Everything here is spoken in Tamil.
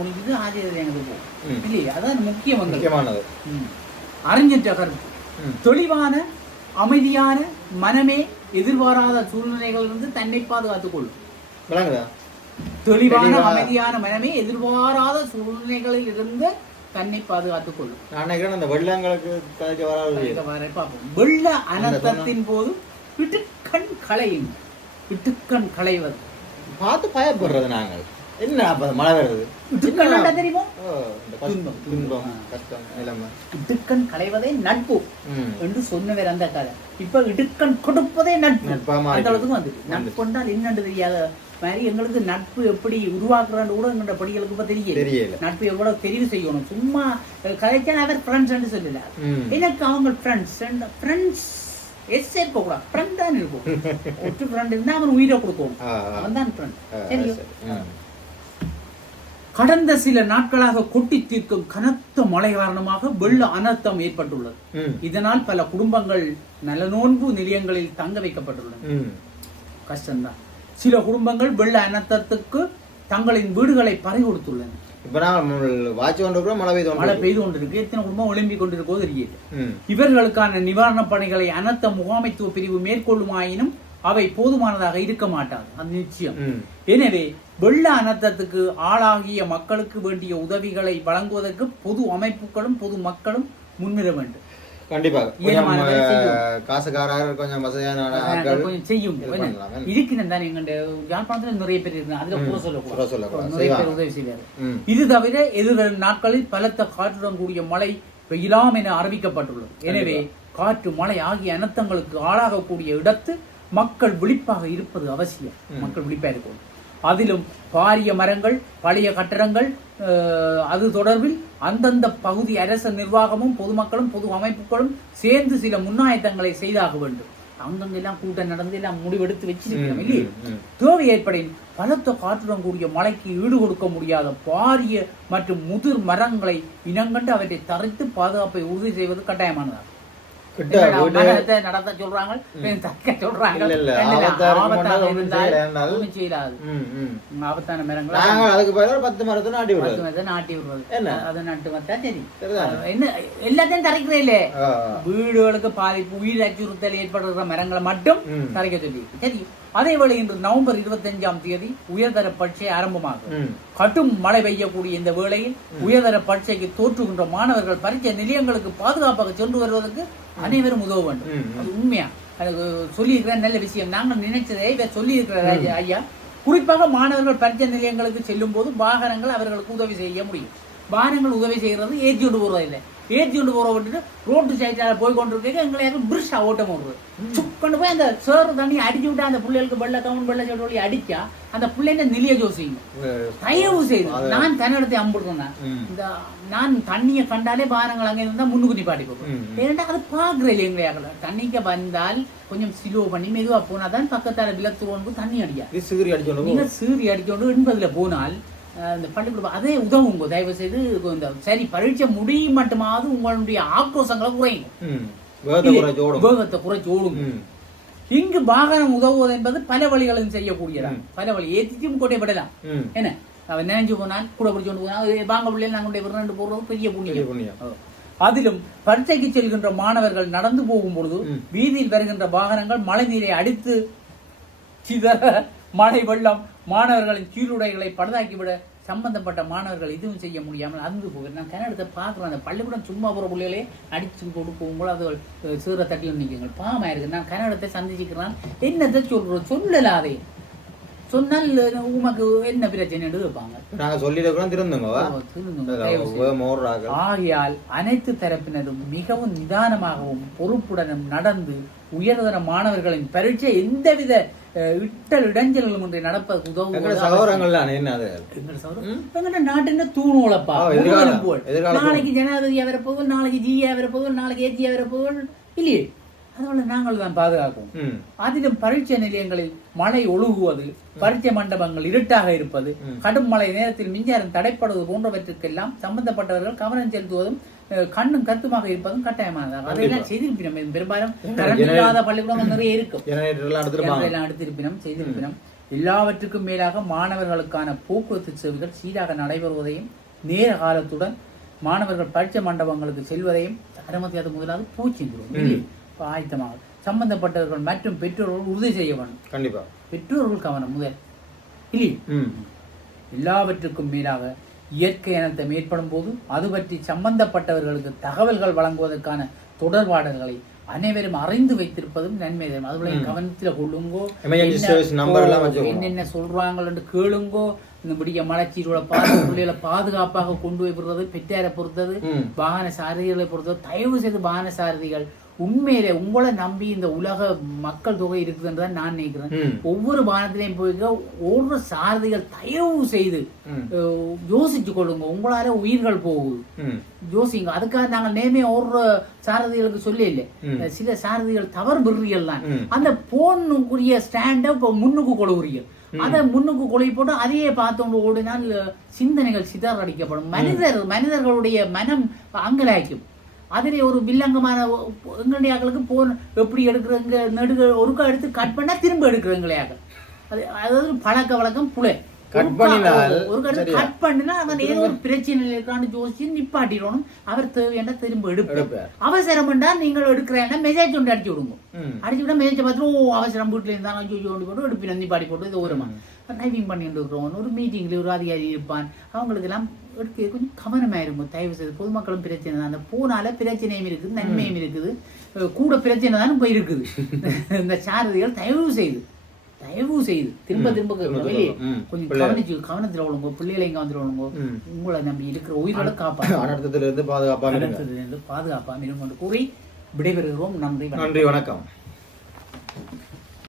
முடிஞ்சது ஆசிரியர் எனக்கு போகும் இல்லையே, அதான் முக்கியமானது. அறிஞற்ற கருத்து தெளிவான அமைதியான மனமே எதிர்பாராத சூழ்நிலைகளிலிருந்து தன்னை பாதுகாத்துக் கொள்ளும். தெளிவான அமைதியான மனமே எதிர்பாராத சூழ்நிலைகளில் இருந்து தன்னை பாதுகாத்துக் கொள்ளும். அந்த வெள்ளங்களுக்கு வெள்ள அனர்த்தத்தின் போது இட்டுக்கண் களையும். இட்டுக்கண் களைவது பார்த்து பயப்படுறது. நாங்கள் என்ன மழை வருது தெரியுமோ, இடுக்கண் களைவதே நட்பு என்று சொன்னவர் அந்த கதை. இப்ப இடுக்கண் கொடுப்பதே நட்பு அந்த அளவுக்கு வந்து நட்பு என்றால் என்னன்னு தெரியாத மாதிரி எங்களுக்கு நட்பு எப்படி உருவாக்குறான்னு கூட எங்களோட படிகளுக்கு இப்ப தெரியல. நட்பு எவ்வளவு தெரிவு செய்யணும். சும்மா கதைச்சா அவர் ஃப்ரெண்ட்ஸ் சொல்லல, எனக்கு அவங்க ஃப்ரெண்ட்ஸ் எஸ் இருக்க கூடாது, ஃப்ரெண்ட் தான் இருக்கும். ஒற்று ஃப்ரெண்ட் இருந்தா அவன் உயிரை கொடுக்கும், அவன் தான் ஃப்ரெண்ட். தெரியும். கடந்த சில நாட்களாக கொட்டி தீர்க்கும் கனத்த மழை காரணமாக வெள்ள அனர்த்தம் ஏற்பட்டுள்ளது. இதனால் பல குடும்பங்கள் நலநோன்பு நிலையங்களில் தங்க வைக்கப்பட்டுள்ளன. கஷ்டம்தான். சில குடும்பங்கள் வெள்ள அனர்த்தத்துக்கு தங்களின் வீடுகளை பறி கொடுத்துள்ளன. மழை பெய்து கொண்டிருக்கு. எத்தனை குடும்பம் எழும்பி கொண்டிருக்கோ தெரியல. இவர்களுக்கான நிவாரணப் பணிகளை அனர்த்த முகாமைத்துவ பிரிவு மேற்கொள்ளுமாயினும் அவை போதுமானதாக இருக்க மாட்டாது, அது நிச்சயம். எனவே வெள்ள அனர்த்தத்துக்கு ஆளாகிய மக்களுக்கு வேண்டிய உதவிகளை வழங்குவதற்கு பொது அமைப்புகளும் பொது மக்களும் முன்னிற வேண்டும். இது தவிர எதிர்வரும் நாட்களில் பலத்த காற்றுடன் கூடிய மழை பெய்யலாம் என அறிவிக்கப்பட்டுள்ளது. எனவே காற்று மழை ஆகிய அனர்த்தங்களுக்கு ஆளாகக்கூடிய இடத்து மக்கள் விழிப்பாக இருப்பது அவசியம். மக்கள் விழிப்பாக இருக்கும். அதிலும் பாரிய மரங்கள், பழைய கட்டடங்கள், அது தொடர்பில் அந்தந்த பகுதி அரச நிர்வாகமும் பொதுமக்களும் பொது அமைப்புகளும் சேர்ந்து சில முன்னாயத்தங்களை செய்தாக வேண்டும். அங்கெல்லாம் கூட்டம் நடந்து எல்லாம் முடிவெடுத்து வச்சிருக்கிறோம் இல்லையே. தேவை ஏற்படின் பலத்த காற்றுடன் கூடிய மழைக்கு ஈடு கொடுக்க முடியாத பாரிய மற்றும் முதிர் மரங்களை இனங்கண்டு அவற்றை தரித்து பாதுகாப்பை உறுதி செய்வது கட்டாயமானதாகும். நடத்த சொல்றாங்க, ஆபத்தான மரங்கள் நாட்டி விடுறது. அதை நட்டு வந்தா சரி. என்ன எல்லாத்தையும் தரைக்கிறே இல்ல, வீடுகளுக்கு பாதிப்பு உயிர் அச்சுறுத்தல் ஏற்படுகிற மரங்களை மட்டும் தரைக்க சொல்லி சரி. அதேவேளை இன்று நவம்பர் 25ஆம் தேதி உயர்தர பரீட்சை ஆரம்பமாகும். கடும் மழை பெய்யக்கூடிய இந்த வேளையில் உயர்தர பரீட்சைக்கு தோற்றுகின்ற மாணவர்கள் பரீட்சை நிலையங்களுக்கு பாதுகாப்பாக சென்று வருவதற்கு அனைவரும் உதவ வேண்டும். அது உண்மையா சொல்லியிருக்கிற நல்ல விஷயம். நாங்கள் நினைச்சதை இதை சொல்லி இருக்கிற ஐயா. குறிப்பாக மாணவர்கள் பரீட்சை நிலையங்களுக்கு செல்லும் போது வாகனங்கள் அவர்களுக்கு உதவி செய்ய முடியும். வாகனங்கள் உதவி செய்கிறது ஏற்றி கொண்டு போறதில்லை. ஏற்றி கொண்டு போற விட்டுட்டு ரோட்டு சைட்டால போய் கொண்டிருக்க எங்களை பிரிஷா ஓட்டம் ஓடுறது. கொண்டு போய் அந்த சேறு தண்ணி அடிச்சு விட்டா அந்த பிள்ளைகளுக்கு வெள்ள கவுன் வெள்ள சோட்டு அடிச்சா அந்த பிள்ளைங்க நிலைய ஜோசிங்க. தயவு செய்து நான் தன்னிடத்தை அம்பிடுறேன். இந்த நான் தண்ணியை கண்டாலே பாருங்கள் அங்கே இருந்தா முன்னுக்கு நிப்பாட்டி போடுறேன். ஏன்னா அது பாக்குறேன் எங்களையாகல. தண்ணிக்கு வந்தால் கொஞ்சம் சிலோ பண்ணி மெதுவா போனாதான் பக்கத்தால விளத்துவோன்னு தண்ணி அடியா. நீங்க சீறி அடிச்சோண்டு 80 போனால் இந்த பள்ளிக்கூடம் அதே உதவுங்க. தயவு செய்து சரி பரீட்சை முடியும் மட்டுமாவது உங்களுடைய ஆக்ரோஷங்களை குறையுங்க, வேகத்தை குறைச்சு ஓடுங்க. இங்கு வாகனம் உதவுவது என்பது பல வழிகளும் செய்யக்கூடியதான். பல வழி ஏற்றியும் கோட்டை விடலாம். என்ன அவன் நினைஞ்சு போனால் கூட பிடிச்சோண்டு போனால் வாங்க பிள்ளைகள் நாங்களுடைய விரண்டு போடுறது பெரிய புண்ணியம். அதிலும் பரீட்சைக்கு செல்கின்ற மாணவர்கள் நடந்து போகும் பொழுது வீதியில் வருகின்ற வாகனங்கள் மழை நீரை அடித்து சிதற மழை வெள்ளம் மாணவர்களின் கீழுடைகளை பழுதாக்கிவிட சம்பந்தப்பட்ட மாணவர்கள் எதுவும் செய்ய முடியாமல் அந்து போகிறேன். நான் கன்னடத்தை பார்க்குறேன். அந்த பள்ளிக்கூடம் சும்மா போகிற பிள்ளைகளே அடிச்சு கொண்டு போகும்போது அது சீர தட்டி நிற்குங்கள் பாவமாக இருக்கு. நான் கன்னடத்தை சந்திச்சுக்கிறேன். என்னத்தை சொல்கிறோம் சொல்லலாதே சொன்னால் உமக்கு என்ன பிரச்சனை வைப்பாங்க. ஆகையால் அனைத்து தரப்பினரும் மிகவும் நிதானமாகவும் பொறுப்புடனும் நடந்து உயர்தர மாணவர்களின் பரீட்சை எந்தவித இடைஞ்சல்களும் ஒன்றை நடப்பதற்கு உதவும். நாட்டின் தூணோலப்பா. நாளைக்கு ஜனாதிபதியா வரப்போகுது, நாளைக்கு ஜியா வரப்போகுது, நாளைக்கு ஏஜியா வரப்போகுது இல்லையே. அதனால நாங்கள் தான் பாதுகாக்கும். அதிலும் பரீட்சை நிலையங்களில் மழை ஒழுகுவது, பரீட்சை மண்டபங்கள் இருட்டாக இருப்பது, கடும் மழை நேரத்தில் மின்சாரம் தடைப்படுவது போன்றவற்றுக்கெல்லாம் சம்பந்தப்பட்டவர்கள் கவனம் செலுத்துவதும் கண்ணும் கருத்துமாக இருப்பதும் கட்டாயமானதாக. அதையெல்லாம் செய்திருப்பினம். பெரும்பாலும் கரண்ட் இல்லாத பள்ளிக்கூடம் நிறைய இருக்கும். எல்லாம் எடுத்திருப்பினம் செய்திருப்பினம். எல்லாவற்றுக்கும் மேலாக மாணவர்களுக்கான போக்குவரத்து சேவைகள் சீராக நடைபெறுவதையும் நேர காலத்துடன் மாணவர்கள் பரீட்சை மண்டபங்களுக்கு செல்வதையும் அனுமதியாத முதலாவது பூச்சிந்துடும் ஆயத்தமாக சம்பந்தப்பட்டவர்கள் மற்றும் பெற்றோர்கள் உறுதி செய்ய வேண்டும். கண்டிப்பா பெற்றோர்கள் கவனம் முதல் இல்லையே. எல்லாவற்றுக்கும் மேலாக இயற்கை அனர்த்தம் ஏற்படும் போது அது பற்றி சம்பந்தப்பட்டவர்களுக்கு தகவல்கள் வழங்குவதற்கான தொடர்பாடல்களை அனைவரும் அறிந்து வைத்திருப்பதும் நன்மை தரும். அதுபோல கவனத்தில் கொள்ளுங்கோ, என்னென்ன சொல்றாங்க என்று கேளுங்கோ. இந்த முடிய மலர்ச்சியோட பிள்ளைகளை பாதுகாப்பாக கொண்டு போய் விடுறது பெற்றாரை பொறுத்தது, வாகன சாரதிகளை பொறுத்தது. தயவு செய்து வாகன சாரதிகள் உண்மையிலே உங்களை நம்பி இந்த உலக மக்கள் தொகை இருக்குதுன்றதான் நான் நினைக்கிறேன். ஒவ்வொரு வாகனத்திலையும் போயிருக்க ஒவ்வொரு சாரதிகள் தயவு செய்து யோசிச்சு கொள்ளுங்க. உங்களால உயிர்கள் போகுது, யோசிங்க. அதுக்காக நாங்கள் நேமே ஒரு சாரதிகளுக்கு சொல்ல இல்லை. சில சாரதிகள் தவறு விடுறீர்கள் தான். அந்த போனுக்குரிய ஸ்டாண்ட இப்ப முன்னுக்கு கொள்ளுறீர்கள். அதை முன்னுக்கு கொலை போட்டு அதையே பார்த்தோம் ஓடினால் சிந்தனைகள் சிதறடிக்கப்படும். மனிதர்களுடைய மனம் அங்கலாய்க்கும். அதிலே ஒரு வில்லங்கமான எங்களுடையாக்களுக்கு போன் எப்படி எடுக்கிறவங்க நெடுக ஒருக்கா எடுத்து கட் பண்ணா திரும்ப எடுக்கிறவங்களையாக அதாவது பழக்க வழக்கம் புலை ஒரு கட் பண்ணினா அவன் ஏதோ ஒரு பிரச்சனை இருக்கான்னு யோசிச்சு நிப்பாட்டிடணும். அவர் தேவையான திரும்ப எடுப்பார். அவசரம் என்றால் நீங்கள் எடுக்கிறேன்னா மெசேஜ் ஒன்று அடிச்சு விடுங்க. அடிச்சு விட்டா மெசேஜ் பார்த்துட்டு அவசரம் வீட்டுல இருந்தாலும் சொல்லி போட்டு எடுப்பின நிப்பாட்டி போட்டு இது ஓரமா டைவிங் பண்ணிட்டு இருக்கிறோம். ஒரு மீட்டிங்ல ஒரு அதிகாரி இருப்பான். அவங்களுக்கு எல்லாம் எடுக்க கொஞ்சம் கவனமாயிருக்கும். தயவு செய்து பொதுமக்களும் பிரச்சனை தான். அந்த போனால பிரச்சனையும் இருக்குது, நன்மையும் இருக்குது, கூட பிரச்சனை தான் போய் இருக்குது. இந்த சாரதிகள் தயவு செய்து திரும்ப கொஞ்சம் கவனத்தில் உள்ளவங்க பிள்ளைகளை இங்க வந்துடுவாங்க. உங்களை நம்பி இருக்கிற உயிர்களை காப்பாற்ற பாதுகாப்பாக இருக்கும் கூறி விடைபெறுகிறோம். நன்றி, வணக்கம்.